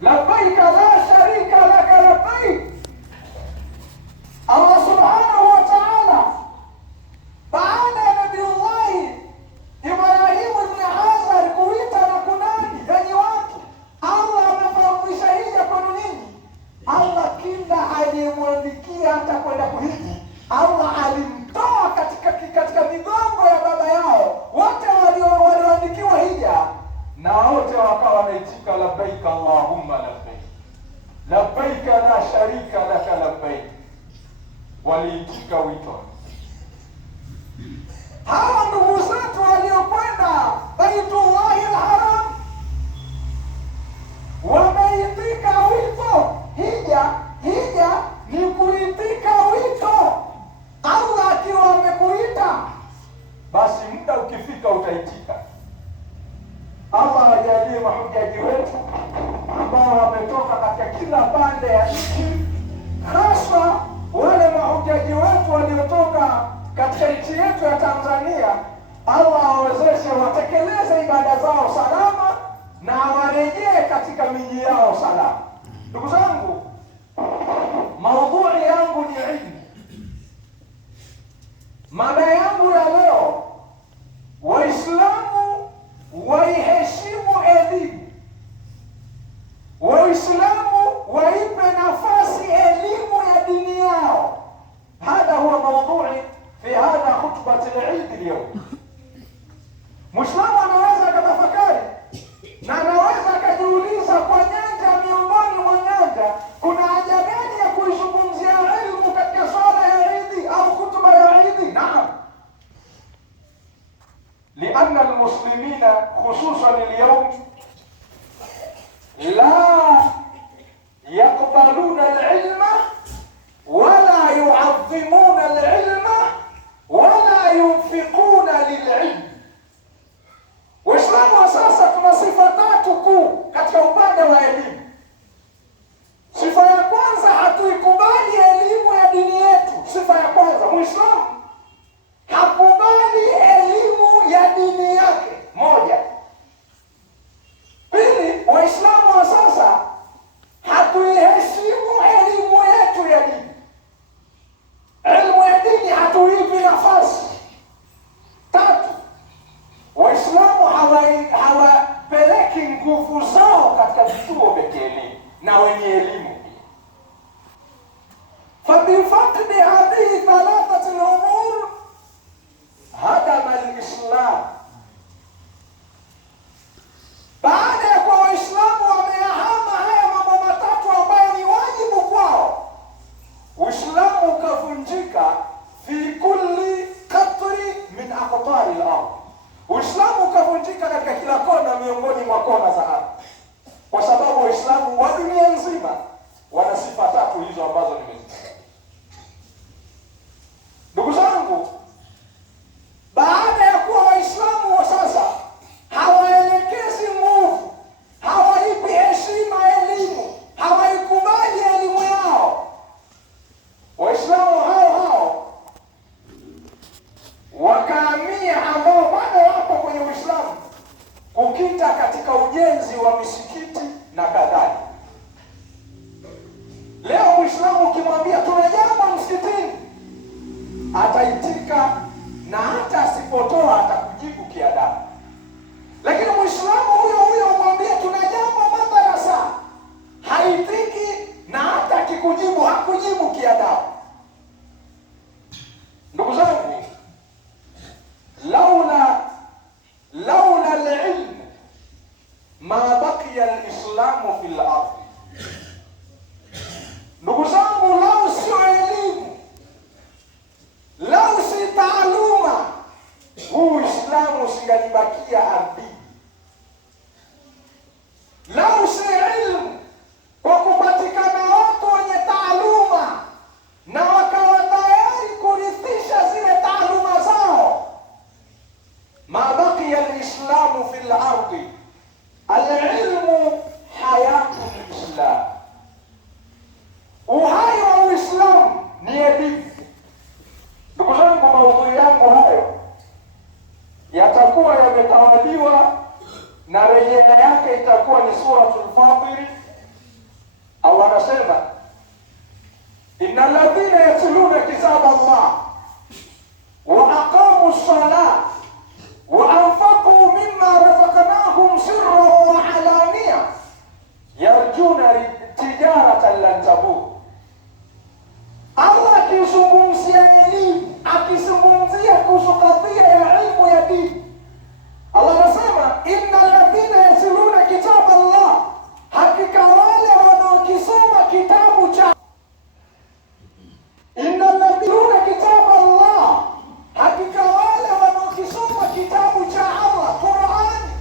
labbaik la sharika laka labbaik. Allah subhanahu wa ta'ala baada ya Nabiullahi Ibrahimu ibn Azar kuita na kunadi, enyi watu, Allah amefaradhisha hija kwenu ninyi. Allah kila aliyemwandikia hata kwenda kuhiji, Allah alimtoa katika migongo ya baba yao wote walioandikiwa hija, na wote wakawa wanaitika labbaik Allahumma labbaik, labbaik la sharika laka labbaik. Waliitika wito. Hawa ndugu zetu waliokwenda Baitullahi al-Haram wameitika wito. Hija ni kuitika wito. Allah akiwa amekuita, basi muda ukifika utaitika. Allah ajalie mahujaji wetu ambao wametoka katika kila pande ya nchi, hasa wale mahujaji wetu waliotoka katika nchi yetu ya Tanzania, Allah awezeshe watekeleze ibada zao salama na warejee katika miji yao salama. Ndugu zangu, maudhui yangu ni ilmu. Mada yangu ya leo, Waislamu waiheshimu elimu. Waislamu waipe nafasi elimu ya dini yao. Hadha huwa maudhui fi hadha khutbati al-Eid al-yawm. Muislamu anaweza akatafakari na anaweza akajiuliza kwa nyanja miongoni mwa nyanja, kuna haja gani ya kuizungumzia ilmu katika swala ya Eid au khutba ya Eid? Naam, lianna almuslimina khususan al-yawm la yaqbaluna al-ilma wala yu'azzimuna al-ilma wala yunfiquna lil-ilm. Waislamu wa sasa tuna sifa tatu kuu katika upande wa elimu. Sifa ya kwanza, hatuikubali elimu ya dini yetu. Sifa ya kwanza, Muislamu hakubali elimu ya dini yake. Moja. Pili, Waislamu wa sasa hatuiheshimu elimu yetu ya dini. Elimu ya dini hatuipi nafasi. Tatu, Waislamu hawapeleki nguvu zao katika vituo vya kielimu na wenye elimu. Fabifaqdi hadhihi thalathati al-umur hadama al-Islam. Baada ya kwa Waislamu wameyahama haya mambo matatu ambayo ni wajibu kwao, Uislamu ukavunjika fi kulli qatri min aqtari al-ardh. Uislamu ukavunjika katika kila kona miongoni mwa kona za ardhi, kwa sababu Waislamu wa dunia nzima wana sifa tatu hizo ambazo nimezitaja. Ndugu zangu, baada ya kuwa Waislamu wa sasa hawaelekezi nguvu, hawaipi heshima elimu, hawaikubali elimu yao, Waislamu hao wakahamia, ambao bado wapo kwenye Uislamu, kukita katika ujenzi wa misikiti na kadhalika. Leo Muislamu ukimwambia tuna jambo msikitini, ataitika, na hata asipotoa atakujibu kiadabu. Lakini Muislamu huyo umwambia tuna jambo madarasa, haitiki, na hata akikujibu hakujibu kiadabu. Ndugu zangu, laula al-ilm ma baqiya al-islamu fil ardh. Ndugu zangu, lau sio elimu, lau si taaluma, huu Uislamu usingalibakia ardhini. Lau si ilmu, kwa kupatikana watu wenye taaluma na wakawa tayari kurithisha zile taaluma zao, ma baqiya al-islamu fil ardi. Al-ilmu hayatu al-islam. Uhai wa Uislamu ni elimu. Ndugu zangu, maudhui yangu hayo yatakuwa yametawaliwa na rejea yake itakuwa ni Suratul Fatiha. yarjuna tijaratan lan tabur. Allah akizungumzia elimu, akizungumzia kuhusu kadhia ya ilmu ya dini, Allah anasema innal ladhina yasluna kitaba Allah, hakika wale wanaokisoma kitabu cha innal ladhina kitaba Allah, hakika wale wanaokisoma kitabu cha Allah Qur'ani,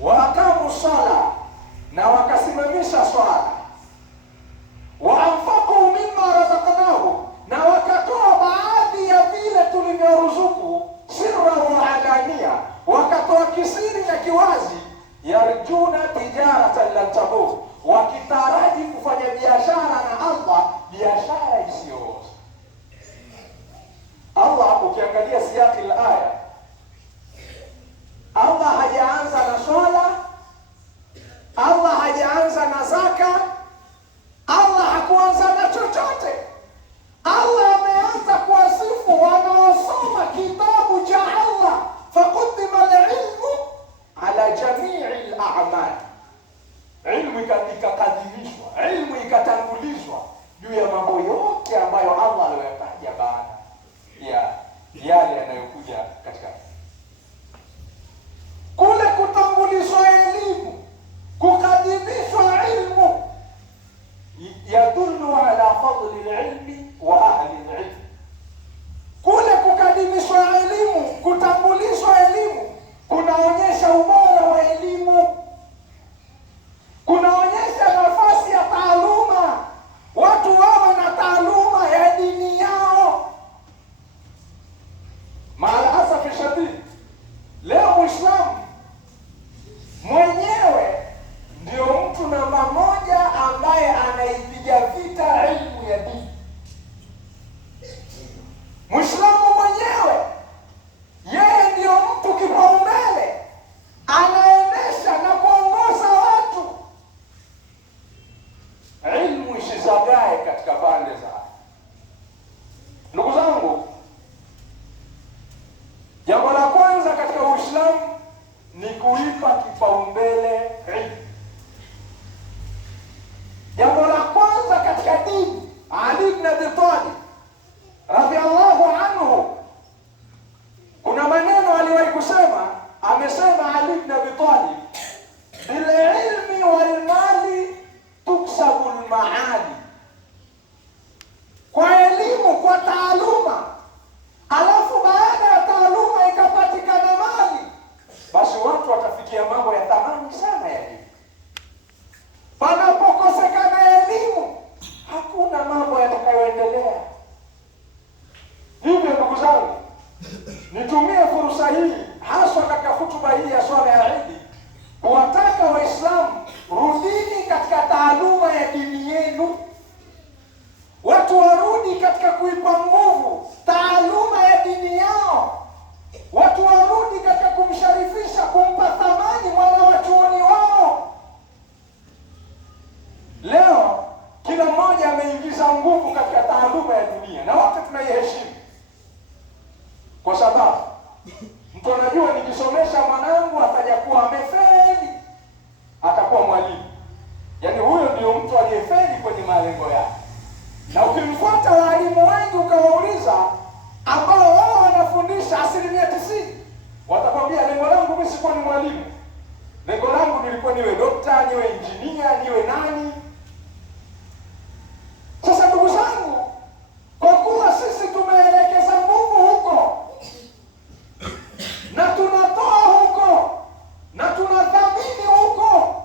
wa aqamu sala, na wakasimamisha swala, wa anfaqu mimma razaqnahu, na wakatoa baadhi ya vile tulivyoruzuku, sirra wa alania, wakatoa kisiri na kiwazi, yarjuna tijaratan lan tabur, wakitaraji kufanya biashara na Allah, biashara isiyooza. Allah ukiangalia siyaki al-aya, Allah hajaanza na swala, Allah hajaanza na zaka, Allah hakuanza na chochote. Allah ameanza kuwasifu wanaosoma kitabu cha Allah, faqaddima al-ilmu ala jamii al-a'mal. Ilmu ikakadhimishwa, ilmu ikatangulizwa juu ya mambo yote ambayo Allah aliyoyataja baada ya yale yanayokuja katika kule kutangulizwa elimu, kukadhimishwa ilmu, yadullu ala fadli al-ilmi wa ahli al-ilm. Kule kukadimishwa elimu, kutangulizwa elimu, kunaonyesha ubora wa elimu, kunaonyesha nafasi ya taaluma, watu wawe na taaluma ya dini yao. Maalasafi shadidi, leo Muislamu mwenyewe ndio mtu namba moja ambaye anaipiga vita ilmu ya dini. Muislamu mwenyewe yeye ndio mtu kipaumbele, anaendesha na kuongoza watu. Ilmu isizagae katika pande za. Ndugu zangu, jambo la kwanza katika Uislamu ni kuipa kipaumbele ilmu. Jambo la kwanza katika dini, Ali ibn Abi Talib radhiallahu anhu, kuna maneno aliwahi kusema, amesema Ali ibn Abi Talib, bil ilmi wal mali tuksabu al maali, kwa elimu, kwa taaluma, alafu baada ya taaluma ikapatikana mali, basi watu watafikia mambo ya thamani sana ya elimu. Panapokosekana elimu, hakuna mambo yatakayoendelea. Hivyo ndugu zangu, nitumie fursa hii haswa katika hutuba hii ya swala ya Eid kuwataka Waislamu, rudini katika taaluma ya dini yenu. Watu warudi katika kuipa nguvu taaluma ya dini yao. Watu warudi katika kumsharifisha, kumpa thamani mwana wa chuoni wao. Leo kila mmoja ameingiza nguvu katika taaluma ya dunia, na wote tunaiheshimu, kwa sababu mtu anajua nikisomesha mwanangu atajakuwa amefeli, atakuwa mwalimu. Yaani huyo ndio mtu aliyefeli kwenye malengo yake. Na ukimfuata walimu wengi ukawauliza, ambao wao wanafundisha 90%, watakwambia lengo langu mimi sikuwa ni mwalimu, lengo langu nilikuwa niwe dokta, niwe injinia, niwe nani. Sasa ndugu zangu, kwa kuwa sisi tumeelekeza nguvu huko na tunatoa huko na tunathamini huko,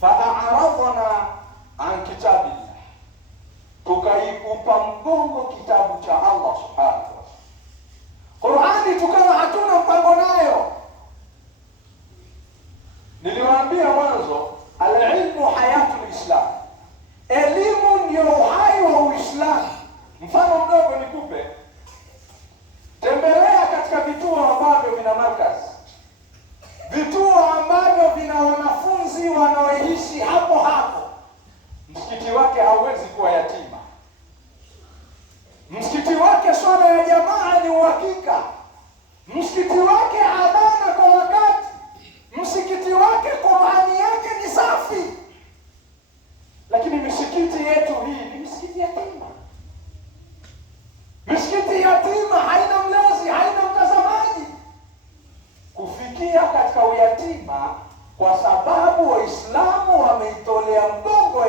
fa'aradna an kitabillah, tukaiupa mgongo kitabu cha Allah subhanahu wa ta'ala. Qur'ani tukawa hatuna mpango nayo. Niliwaambia mwanzo, al-ilmu hayatul islam, elimu ndio uhai wa Uislamu. Mfano mdogo nikupe, tembelea katika vituo ambavyo vina markazi, vituo ambavyo vina wanafunzi wanaoishi hapo hapo. Msikiti wake hauwezi kuwa yatima, msikiti wake swala ya jamaa ni uhakika, msikiti wake adhana kwa wakati, msikiti wake nzima, kwa sababu Waislamu wameitolea mgongo